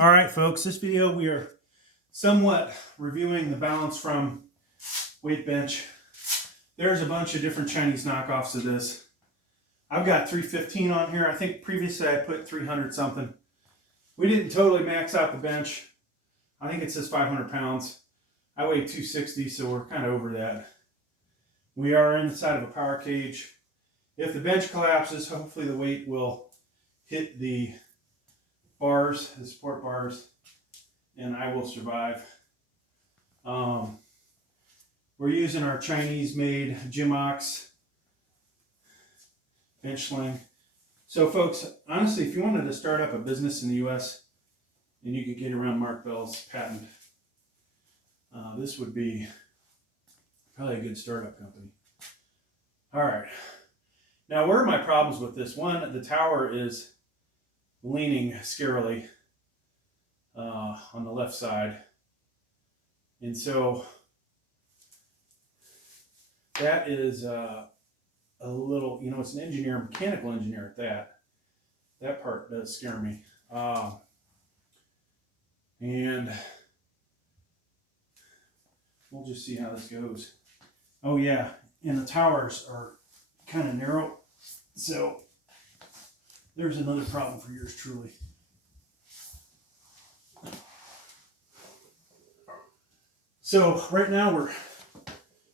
All right, folks, this video we are somewhat reviewing the BalanceFrom Weight bench. There's a bunch of different Chinese knockoffs of this. I've got 315 on here. I think previously I put 300 something. We didn't totally max out the bench. I think it says 500 pounds. I weigh 260, so we're kind of over that. We are inside of a power cage. If the bench collapses, hopefully the weight will hit the bars, the support bars, and I will survive. We're using our Chinese-made Gigabyte bench sling. So folks, honestly, if you wanted to start up a business in the US and you could get around Mark Bell's patent, this would be probably a good startup company. All right. Now, where are my problems with this? One, the tower is leaning scarily on the left side. And so that is a little, it's an engineer, mechanical engineer at that. That part does scare me. And we'll just see how this goes. Oh yeah, and the towers are kind of narrow. So there's another problem for yours truly. So right now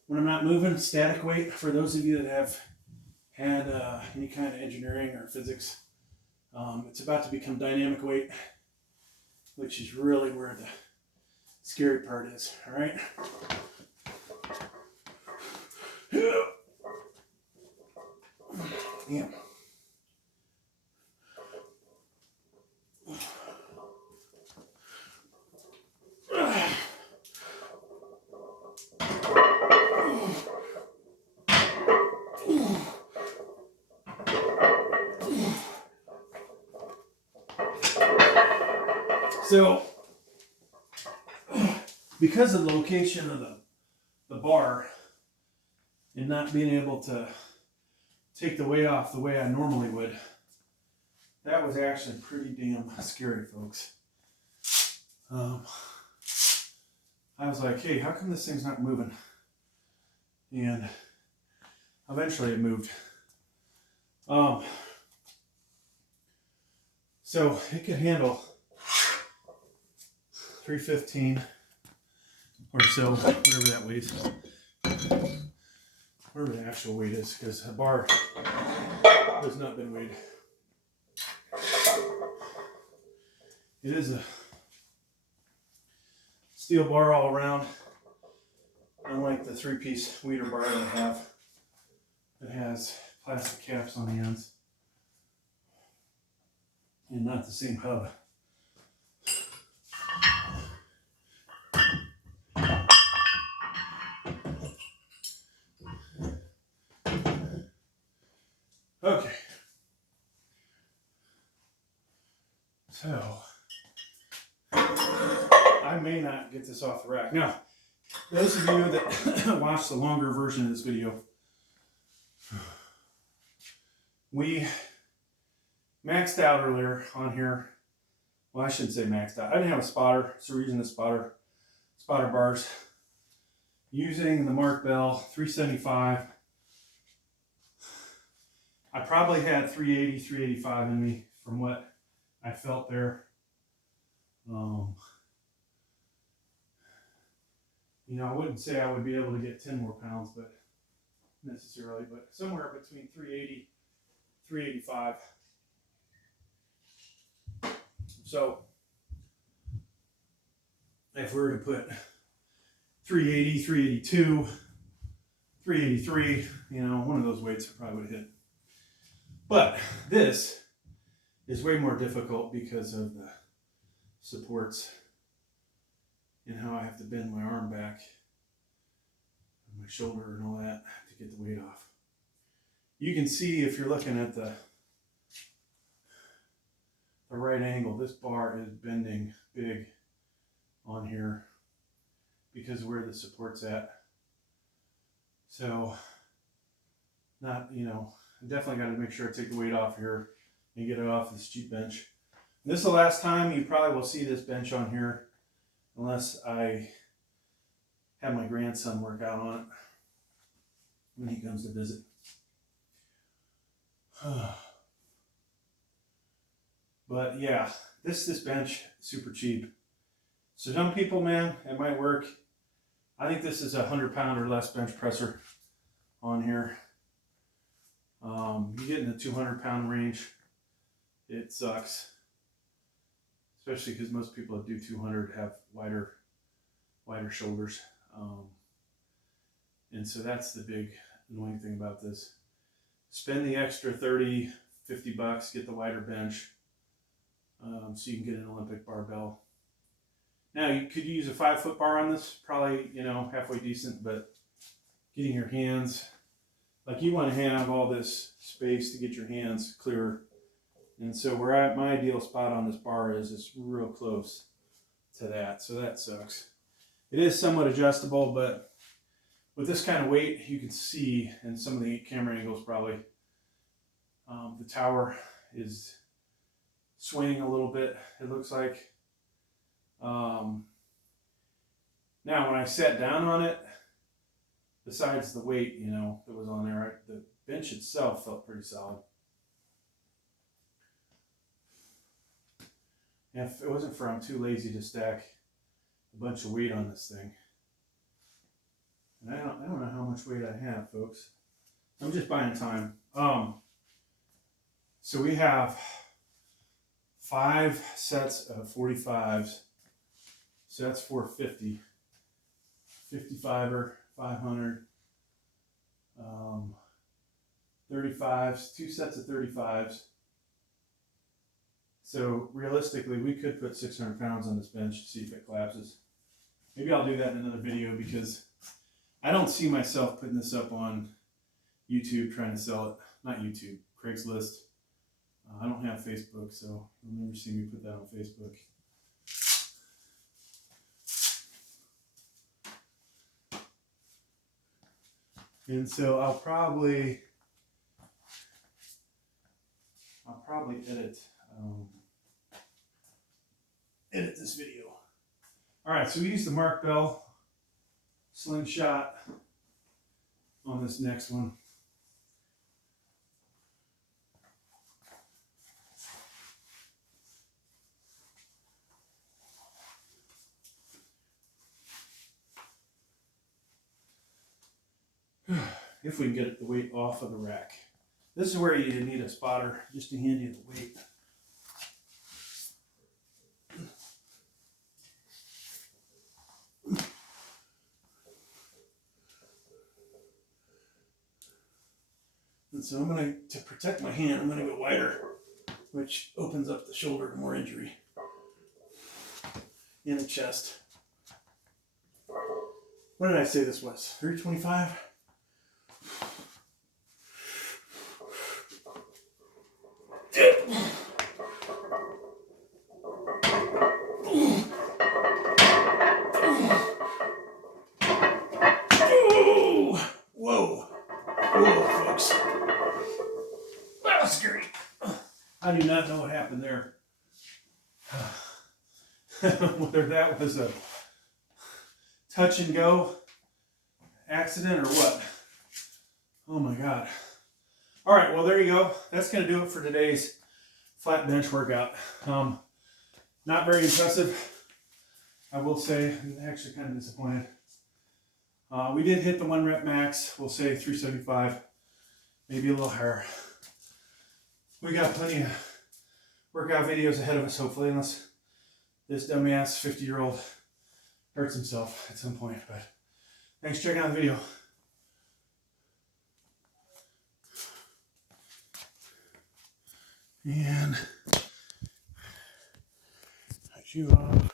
when I'm not moving, static weight, for those of you that have had any kind of engineering or physics, it's about to become dynamic weight, which is really where the scary part is, all right? Yeah. So, because of the location of the bar and not being able to take the weight off the way I normally would, that was actually pretty damn scary, folks. I was like, hey, how come this thing's not moving? And eventually it moved. So it could handle 315 or so, whatever that weighs. Whatever the actual weight is, because the bar has not been weighed. It is a steel bar all around, unlike the 3-piece Weider bar that I have that has plastic caps on the ends and not the same hub. Okay, so I may not get this off the rack. Now, those of you that watch the longer version of this video, we maxed out earlier on here. Well, I shouldn't say maxed out. I didn't have a spotter, so we're using the spotter bars. Using the Mark Bell 375. I probably had 380, 385 in me from what I felt there. I wouldn't say I would be able to get 10 more pounds, but necessarily, but somewhere between 380, 385. So if we were to put 380, 382, 383, one of those weights I probably would have hit. But this is way more difficult because of the supports and how I have to bend my arm back and my shoulder and all that to get the weight off. You can see if you're looking at the right angle, this bar is bending big on here because of where the support's at. So, definitely got to make sure I take the weight off here and get it off this cheap bench. This is the last time you probably will see this bench on here, unless I have my grandson work out on it when he comes to visit. But yeah, this bench, super cheap. So some people, man, it might work. I think this is a 100-pound or less bench presser on here. You get in the 200-pound range, it sucks. Especially because most people that do 200 have wider shoulders. And so that's the big annoying thing about this. Spend the extra 30, 50 bucks, get the wider bench, so you can get an Olympic barbell. Now, could you use a 5-foot bar on this? Probably, you know, halfway decent, but getting your hands, like you want to have all this space to get your hands clear. And so where my ideal spot on this bar is real close to that, so that sucks. It is somewhat adjustable, but with this kind of weight, you can see in some of the camera angles probably, the tower is swaying a little bit, it looks like. Now, when I sat down on it, besides the weight, you know, that was on there, the bench itself felt pretty solid. And if it wasn't for I'm too lazy to stack a bunch of weight on this thing. And I don't know how much weight I have, folks. I'm just buying time. So we have 5 sets of 45s. So that's 450. 55er, 500. 35s, 2 sets of 35s. So realistically, we could put 600 pounds on this bench to see if it collapses. Maybe I'll do that in another video because I don't see myself putting this up on YouTube trying to sell it. Not YouTube, Craigslist. I don't have Facebook, so you'll never see me put that on Facebook. And so I'll probably edit this video. All right, so we use the Mark Bell slingshot on this next one. If we can get the weight off of the rack. This is where you need a spotter just to hand you the weight. And so I'm going to protect my hand, I'm going to go wider, which opens up the shoulder to more injury in the chest. What did I say this was? 325? Whoa, folks. That was scary. I do not know what happened there. Whether that was a touch and go accident or what. Oh my God. All right, well, there you go. That's going to do it for today's flat bench workout. Not very impressive, I will say. I'm actually kind of disappointed. We did hit the 1 rep max. We'll say 375, maybe a little higher. We got plenty of workout videos ahead of us, hopefully, unless this dumbass 50-year-old hurts himself at some point. But thanks for checking out the video. And cut you off.